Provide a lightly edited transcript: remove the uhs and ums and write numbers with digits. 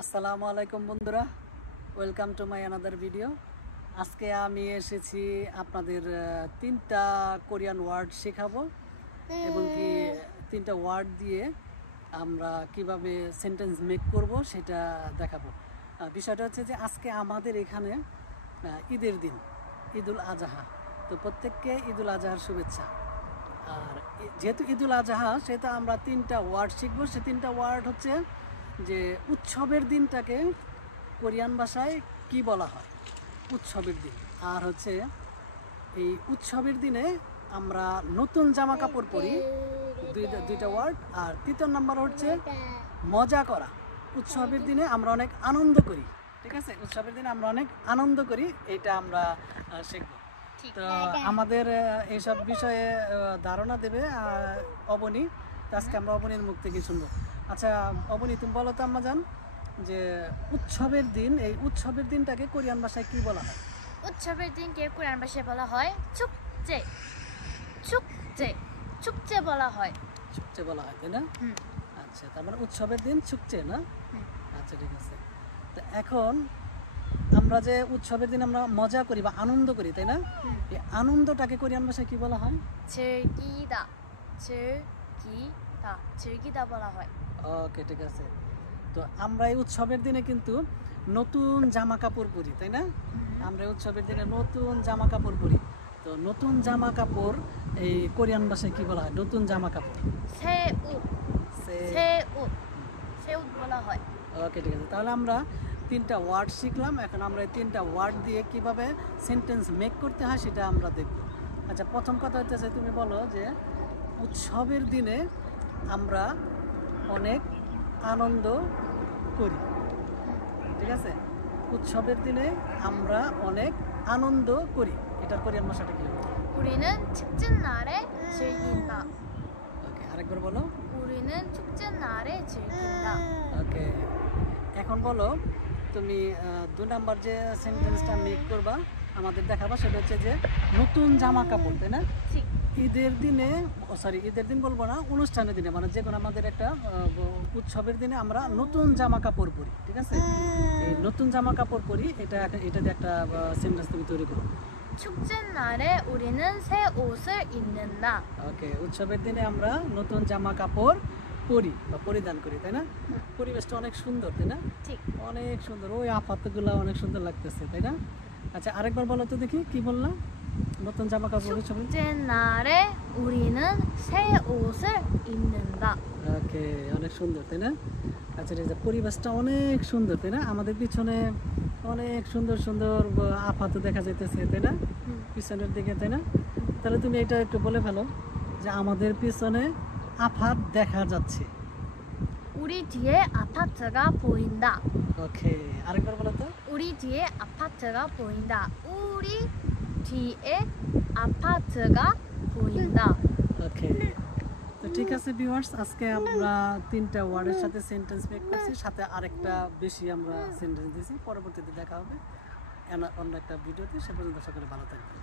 আসসালামু আলাইকুম বন্ধুরা, welcome to my another video. আজকে আমি এসেছি আপনাদের তিনটা কোরিয়ান ওয়ার্ড শেখাবো এবং কি তিনটা ওয়ার্ড দিয়ে আমরা কিভাবে সেন্টেন্স মেক করব সেটা দেখাবো। বিষয়টা হচ্ছে যে আজকে আমাদের এখানে ঈদের দিন, ঈদুল আজহা। তো প্রত্যেককে ঈদুল আজহার শুভেচ্ছা। আর যেহেতু ঈদুল আজহা, সেটা আমরা তিনটা ওয়ার্ড শিখবো। সে তিনটা ওয়ার্ড হচ্ছে যে উৎসবের দিনটাকে কোরিয়ান ভাষায় কি বলা হয়, উৎসবের দিন। আর হচ্ছে এই উৎসবের দিনে আমরা নতুন জামা কাপড় পরি, দুইটা ওয়ার্ড। আর তৃতীয় নাম্বার হচ্ছে মজা করা। উৎসবের দিনে আমরা অনেক আনন্দ করি, ঠিক আছে? উৎসবের দিনে আমরা অনেক আনন্দ করি, এটা আমরা শিখবো। তো আমাদের এইসব বিষয়ে ধারণা দেবে অবনী। তো আজকে আমরা অবনীর মুখ থেকে শুনবো। আচ্ছা অবনী, তুমি বলো তো আম্মা জান, যে উৎসবের দিন, এই উৎসবের দিনটাকে কোরিয়ান ভাষায় কি বলা হয়? উৎসবের দিনকে কোরিয়ান ভাষায় বলা হয় 축제। 축제, 축제 বলা হয়। 축제 বলা হয়, তাই না? আচ্ছা, তার মানে উৎসবের দিন 축제 না? আচ্ছা, ঠিক আছে। তো এখন আমরা যে উৎসবের দিন আমরা মজা করি বা আনন্দ করি, তাই না? এই আনন্দটাকে কোরিয়ান ভাষায় কি বলা হয়? 즐기다, 즐기다, 즐기다 বলা হয়। ওকে, ঠিক আছে। তো আমরা এই উৎসবের দিনে কিন্তু নতুন জামা কাপড় পরি, তাই না? আমরা উৎসবের দিনে নতুন জামা কাপড় পরি। তো নতুন জামা কাপড় এই কোরিয়ান ভাষায় কি বলা হয়? নতুন জামা কাপড় 새옷, 새옷, 새옷 বলা হয়। ওকে, ঠিক আছে। তাহলে আমরা তিনটা ওয়ার্ড শিখলাম। এখন আমরা এই তিনটা ওয়ার্ড দিয়ে কিভাবে সেন্টেন্স মেক করতে হয় সেটা আমরা দেখব। আচ্ছা, প্রথম কথা হচ্ছে, তুমি বলো যে উৎসবের দিনে আমরা অনেক আনন্দ করি, ঠিক আছে? উৎসবের দিনে আমরা অনেক আনন্দ করি, এটার কোরিয়ান ভাষাটা কি হবে? 우리는 축제 날에 즐긴다। ওকে, আরেকবার বলো। 우리는 축제 날에 즐긴다। ওকে, এখন বলো তুমি 2 নাম্বার যে সেন্টেন্সটা মেক করবা, আমাদের দেখাবা, সেটা হচ্ছে যে নতুন জামা কাপড়, তাই না? ঠিক। ঈদের দিনে, ঈদের দিন বলবো না, অনুষ্ঠানের দিনে, মানে যে কোনো আমাদের একটা উৎসবের দিনে আমরা নতুন জামা কাপড় পরি, ঠিক আছে? এই নতুন জামা কাপড় পরি, এটা দিয়ে একটা সেন্টেন্স তুমি তৈরি করো। 축제 날에 우리는 새 옷을 입는다। ওকে, উৎসবের দিনে আমরা নতুন জামা কাপড় পরি বা পরিধান করি, তাই না? পরিবেশটা অনেক সুন্দর, তাই না? ঠিক। অনেক সুন্দর, ওই আপাতগুলো অনেক সুন্দর লাগতেছে, তাই না? আচ্ছা, আরেকবার বলো তো দেখি, কি বললাম? নতুন জামা কাপড় উৎসবের 축제 날에 우리는 새 옷을 입는다। ওকে, অনেক সুন্দর, তাই না? আচ্ছা, ঠিক আছে। পরিবেশটা অনেক সুন্দর, তাই না? আমাদের পিছনে অনেক সুন্দর সুন্দর আপাত দেখা যাইতেছে, তাই না? পিছনের দিকে, তাই না? তাহলে তুমি এটা একটু বলে ফেলো যে আমাদের পিছনে আফাত দেখা যাচ্ছে। 우리 뒤에 아파트가 보인다। ওকে, আরেকবার বলো তো। 우리 뒤에 아파트가 보인다। 우리 뒤에 아파트가 보인다। ওকে, তো ঠিক আছে ভিউয়ার্স, আজকে আমরা তিনটা ওয়ার্ডের সাথে সেন্টেন্স মেক করছি, সাথে আরেকটা বেশি আমরা সেন্টেন্স দিয়েছি। পরবর্তীতে দেখা হবে অন্য একটা ভিডিওতে। সে পর্যন্ত সকলে ভালো থাকবেন।